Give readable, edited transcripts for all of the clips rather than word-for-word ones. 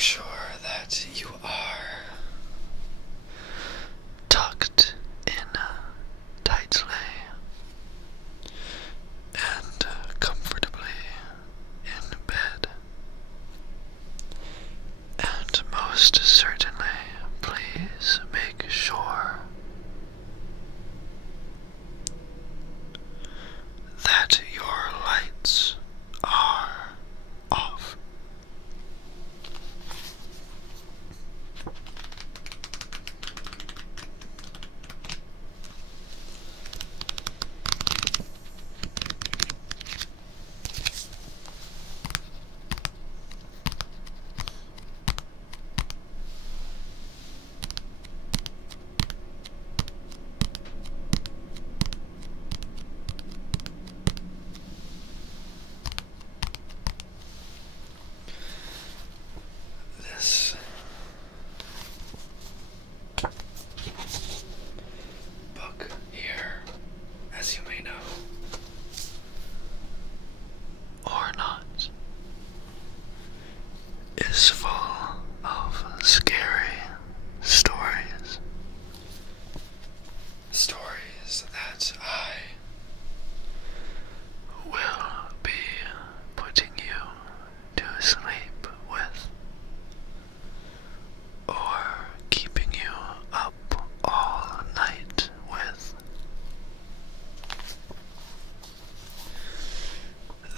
sure that you are tucked in tightly and comfortably in bed. And most certainly, please make sure that your lights are off. This book here, as you may know, or not, is full of scary stories. Stories that I will be putting you to sleep with, or keeping you up all night with.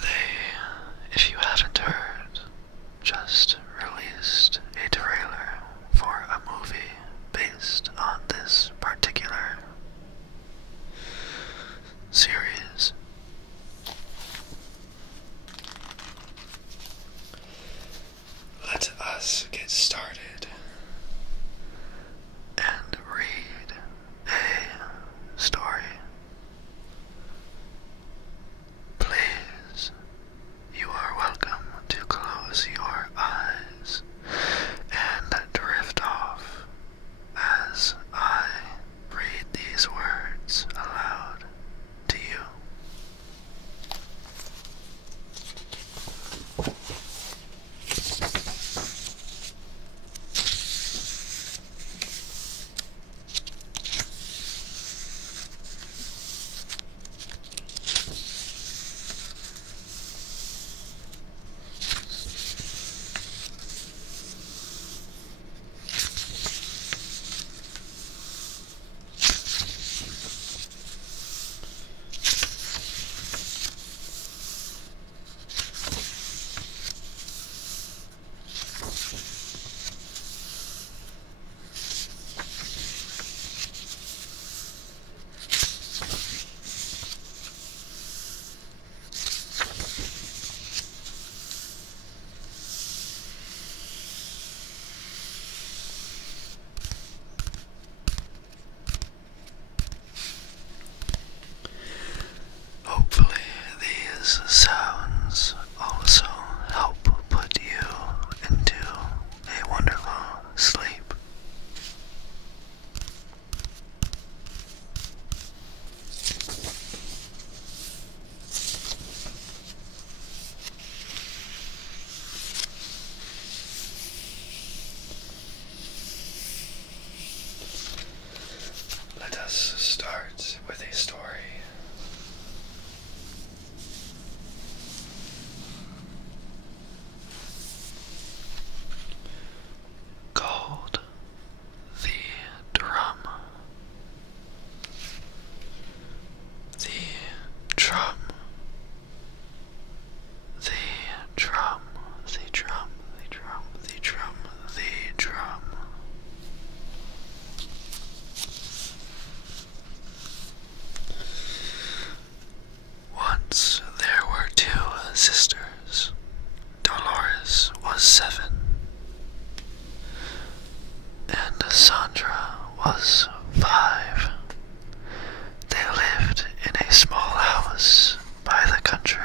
They, if you haven't heard, just released a trailer for a movie based on this particular series. Let us get started and read a story. Please, you are welcome to close your eyes and drift off as I read these words aloud to you. Hopefully, these sounds also help put you into a wonderful sleep. Let us start with a story called The Drum. The drum. The drum. The drum. The drum. The drum. The drum. Once there were two sisters. Dolores was 7, and Sandra was 5. They lived in a small house by the country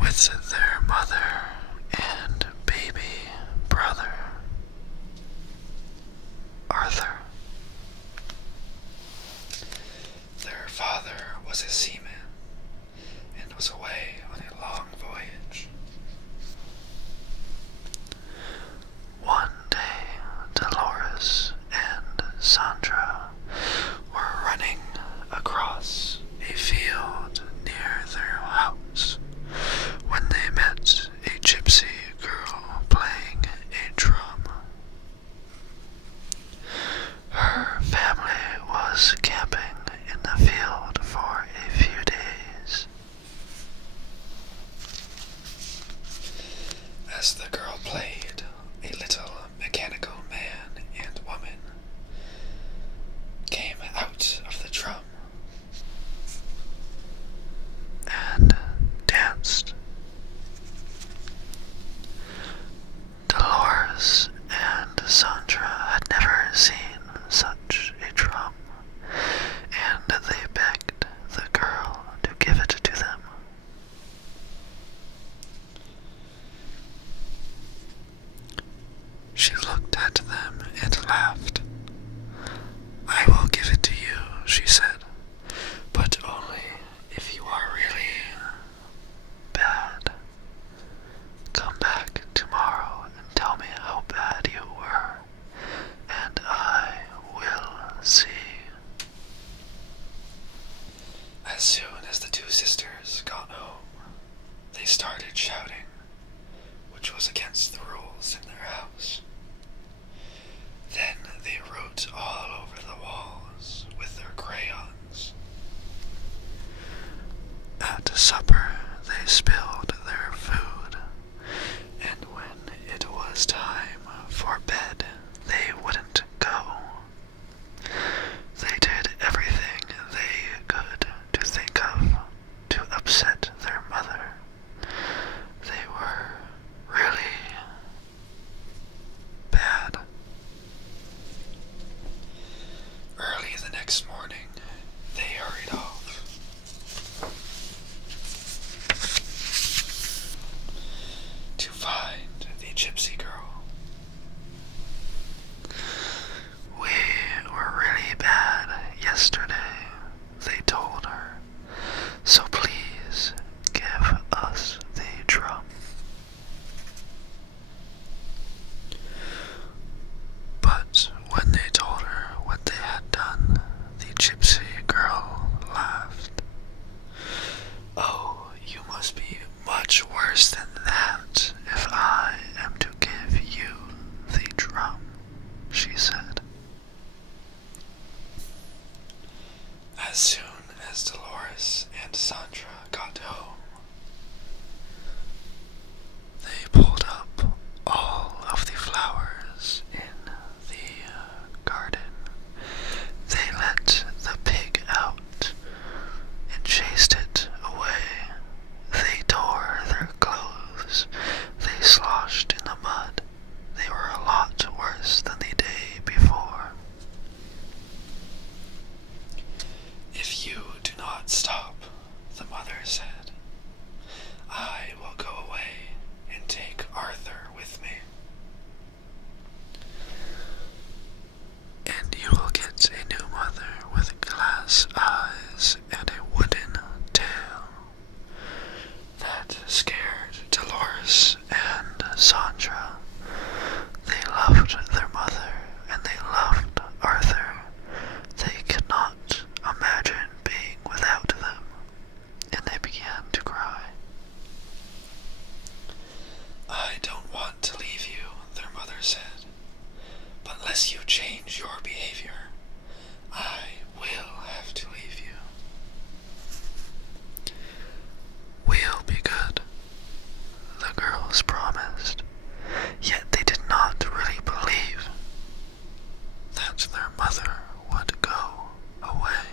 with their mother and baby brother, Arthur. Their father was a seaman and was away on a long voyage. laughed. "I will give it to you," she said, "but only if you are really bad. Come back tomorrow and tell me how bad you were, and I will see." As soon as the two sisters got home, they started shouting, which was against the rules in their house. Then they wrote all over the walls with their crayons. At supper, they spilled their food, and when it was time for bed, they wouldn't go. They did everything they could to think of to upset their mother. They were really bad. Early the next morning, they hurried off. To find the gypsy girl. "We were really bad yesterday," they told her, "so please give us the drum." But when they told her what they had done, the gypsy girl laughed. "Oh, you must be much worse than that if I am to give you the drum," she said. As soon as Dolores and Sandra got home, they pulled up all of the flowers in the garden. They let the pig out and chased it away. They tore their clothes. They sloshed in the mud. They were a lot worse than the day before. "If you do not stop," the mother said, "I will go away and take Arthur with me. And you will get a new mother with glass eyes and a wooden tail." That scared Dolores and Sandra. They loved their mother and they loved Arthur. They could not imagine being without them, and they began to cry. "I don't want to leave you," their mother said, "but unless you change your behavior, I will have to leave you." "We'll be good," the girls promised, yet they did not really believe that their mother would go away.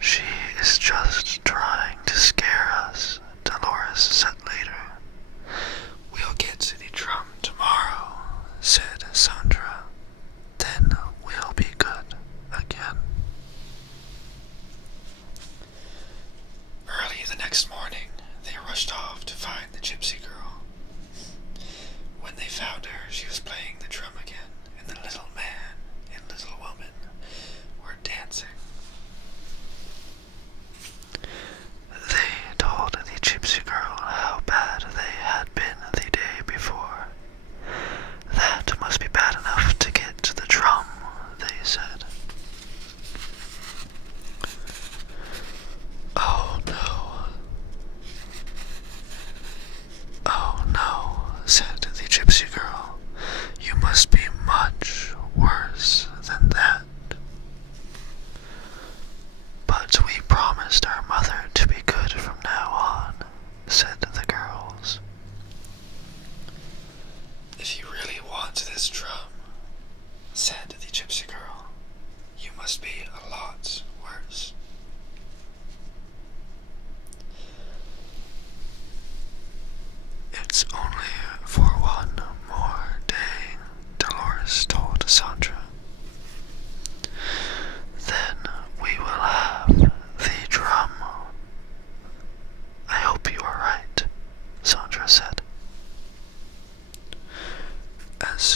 "She is just trying to scare us," Dolores said later. "We'll get the drum tomorrow," said Sandra. "Then we'll be good again." Early the next morning, they rushed off to find the gypsy girl. When they found her, she was playing the drum again, and the little man and little woman were dancing. They told the gypsy girl how bad they had been the day before. "That must be bad enough to get the drum," they said. "Oh no. Oh no," said the gypsy girl. "You must be much worse than that." "But we promised our mother to be good from now on," said the girls. "If you really want this drum," said the gypsy girl, "you must be a lot worse." "It's only for one more day," Dolores told Sandra. "Then we will have the drum." "I hope you are right," Sandra said. As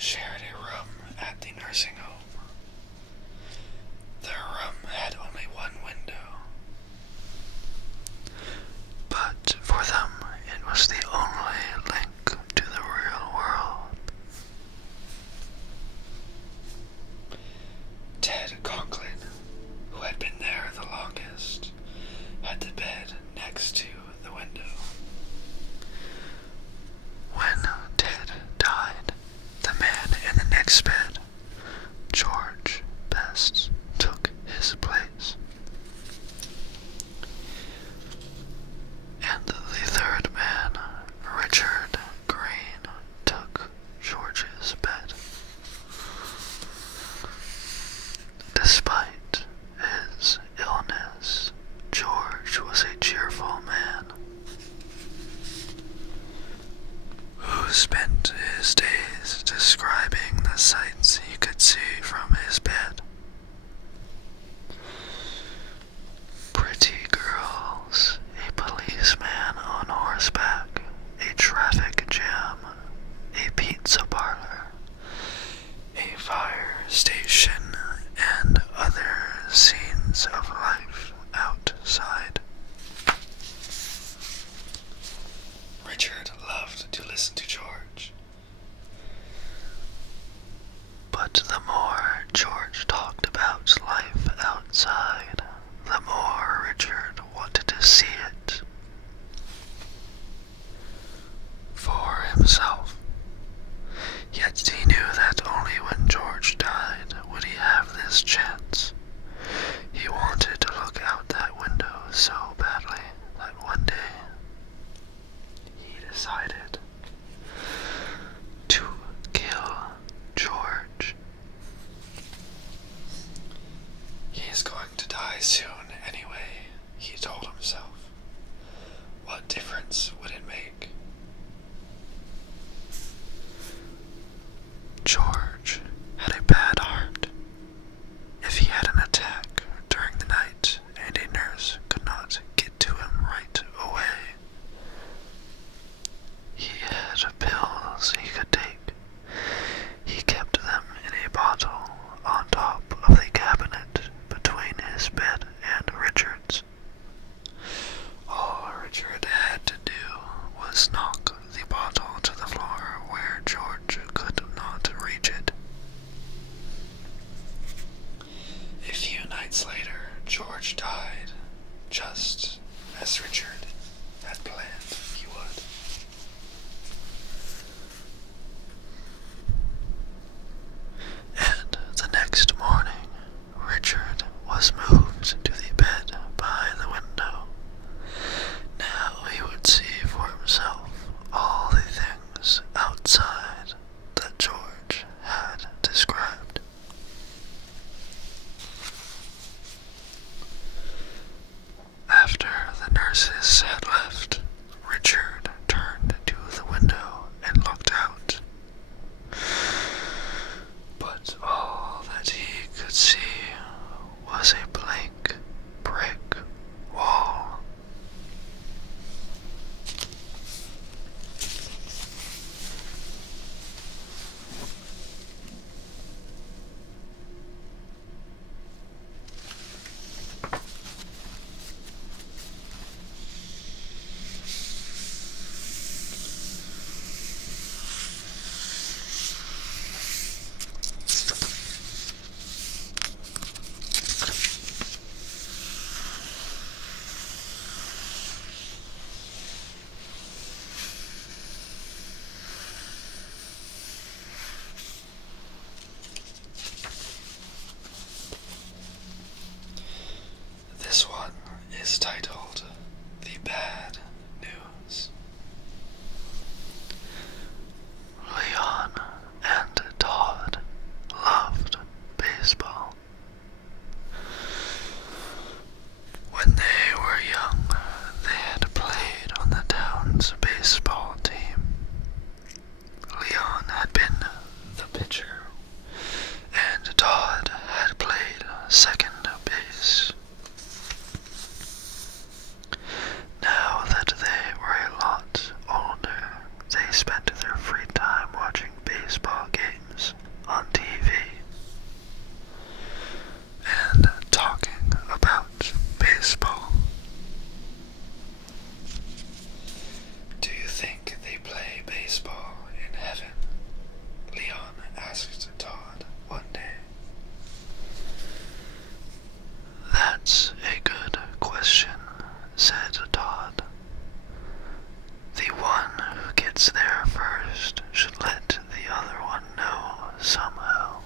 shared a room at the nursing home. Their room had only one window, but for them it was the only link to the real world. Ted Conklin, who had been there the longest, had the bed next to the window. When Ted died, the man in the next bed, George Best, took his place. And the third man, Richard Green, took George's bed. Despite his illness, George was a cheerful man who spent his days describing the sights he could see from his bed. Pretty girls, a policeman on horseback, a traffic jam, a pizza parlor, a fire station, and other scenes of life outside. Richard loved to listen to George. But the more George talked about life outside, the more Richard wanted to see it for himself. Yet he knew that only when George died would he have this chance. He wanted to look out that window so badly that one day he decided to kill George. He's going to die soon anyway, he told himself. What difference would it make? George had a bad heart. If he had an attack during the night and a nurse could not get to him right away, he had pills he could take. He kept them in a bottle on top of the cabinet between his bed and Richard's. All Richard had to do was knock the bottle to the floor where George could not reach it. A few nights later, George died, just as Richard had planned he would. And the next morning, Richard was moved to the bed by the window. Now he would see for himself all the things outside that George had described. After the nurses had left, Richard turned to the window and looked out. But all that he could see was a blank brick wall. asked Todd one day. That's a good question, said Todd. The one who gets there first should let the other one know somehow.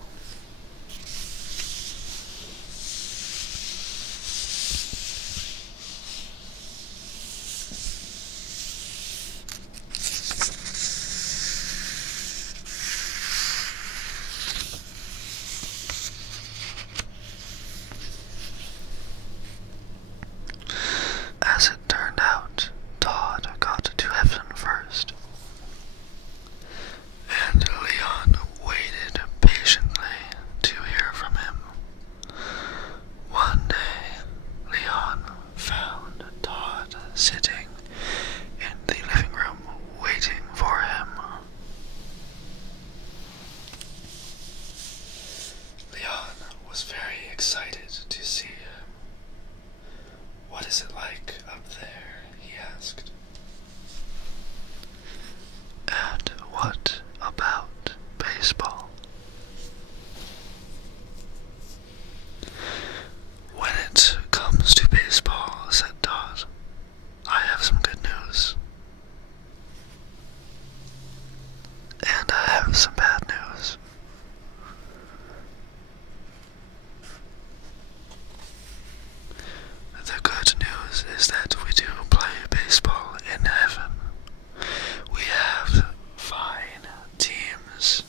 As it turned out, Todd got to heaven first, and Leon waited patiently to hear from him. One day, Leon found Todd sitting in the living room waiting for him. Leon was very excited to see him. "What is it like up there?" he asked. "And what about baseball?" "When it comes to baseball," said Todd, "I have some good news. And I have some bad news." The good news is that we do play baseball in heaven. We have fine teams.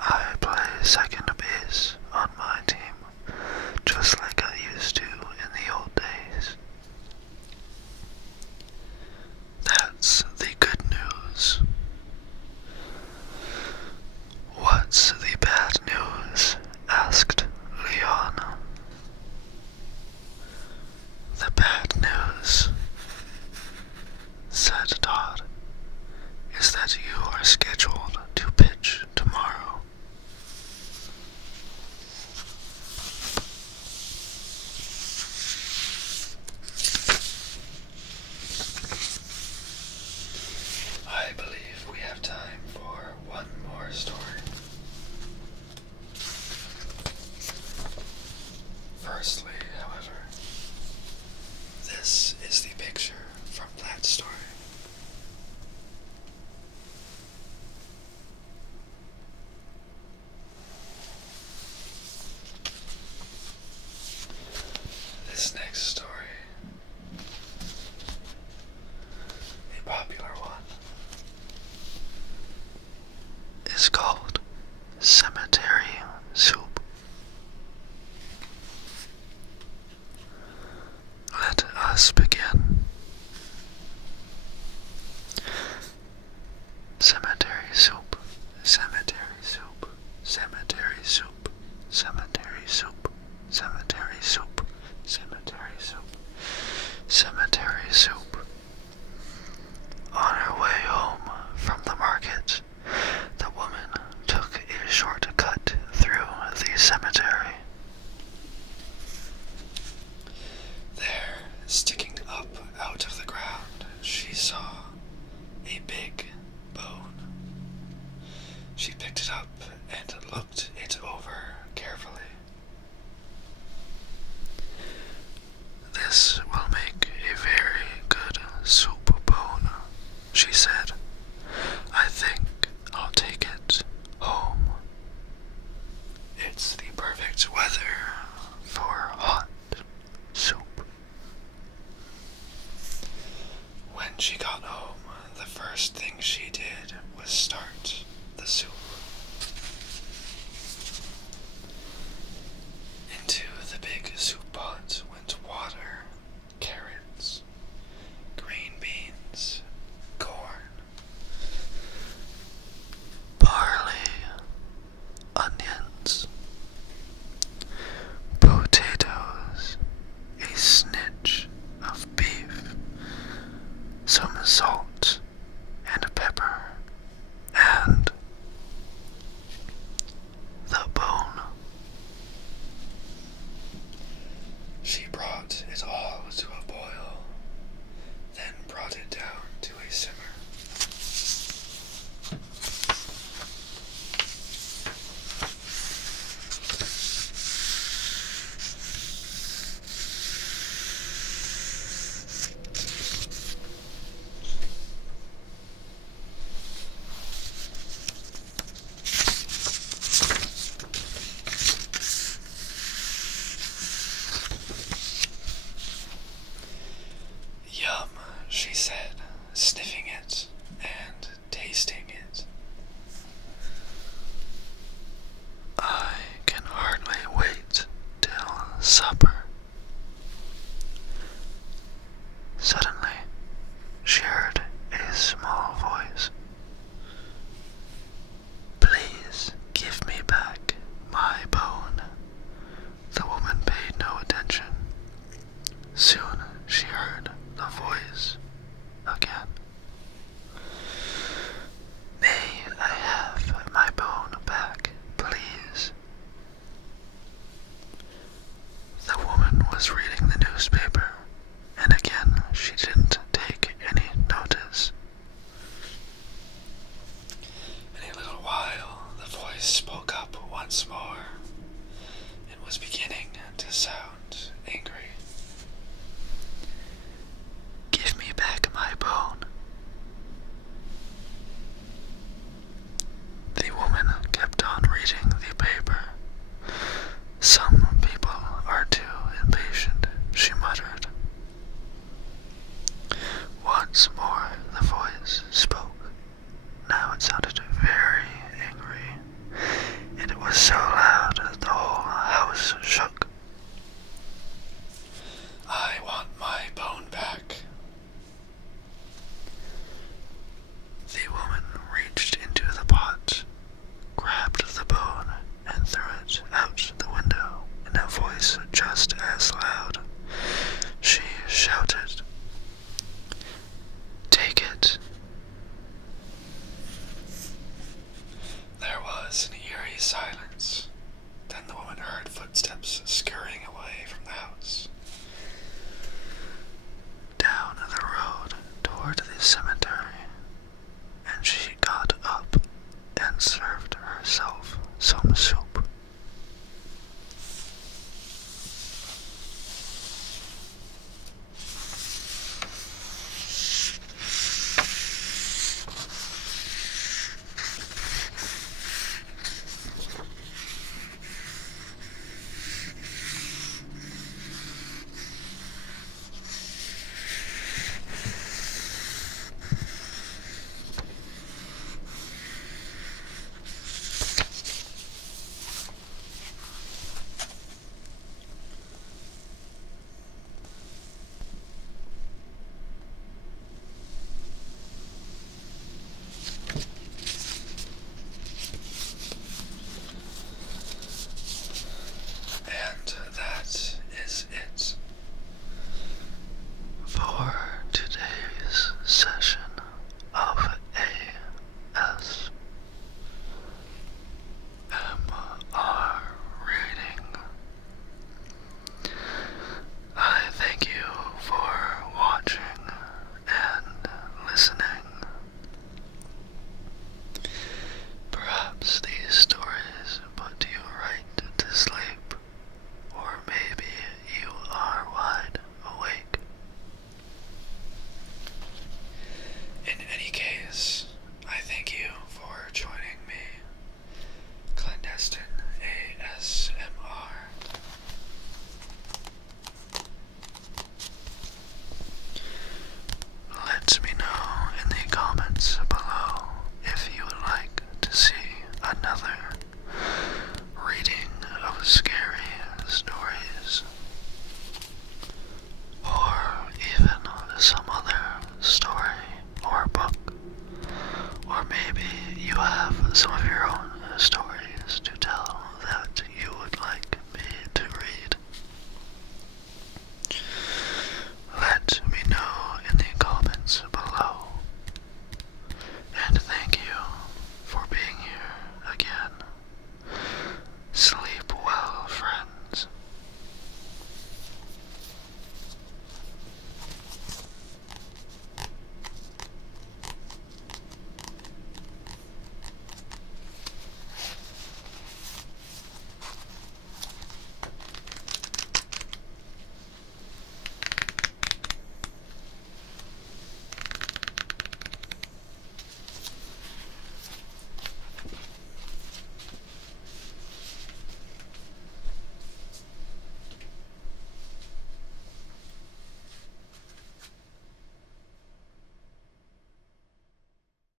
I play second base on my team, just like I used to in the old days. That's the good news. "What's the bad news?" asked Leon. "The bad news," said Todd, "is that you are scheduled to pitch tomorrow." I believe we have time for one more story. Firstly, however, this is the picture from that story. This next story, a popular one, is called Cemetery Soup. Let us begin. Cemetery soup, cemetery soup, cemetery soup, cemetery soup, cemetery soup, cemetery soup, cemetery soup. On her way home from the market, the woman took a shortcut through the cemetery. There, sticking up out of the ground, she saw a big bone. She picked it up and looked it over carefully. "This will make a very good soup bone," she said. "I think I'll take it home. It's the perfect weather for hot soup." When she got home, the first thing she did was start the soup. Into the big soup pot went water, carrots, green beans, corn, barley, onions, potatoes, a snitch of beef, some salt, and pepper. once more. It was beginning to sound angry. "Give me back my bone." The woman kept on reading the paper. "Some people are too impatient," she muttered. Once more the voice spoke. Now it sounded very angry, and it was so loud that the whole house shook. "I want my bone back." The woman reached into the pot, grabbed the bone, and threw it out the window in a voice just as loud. She shouted, "Take it." There was an eerie silence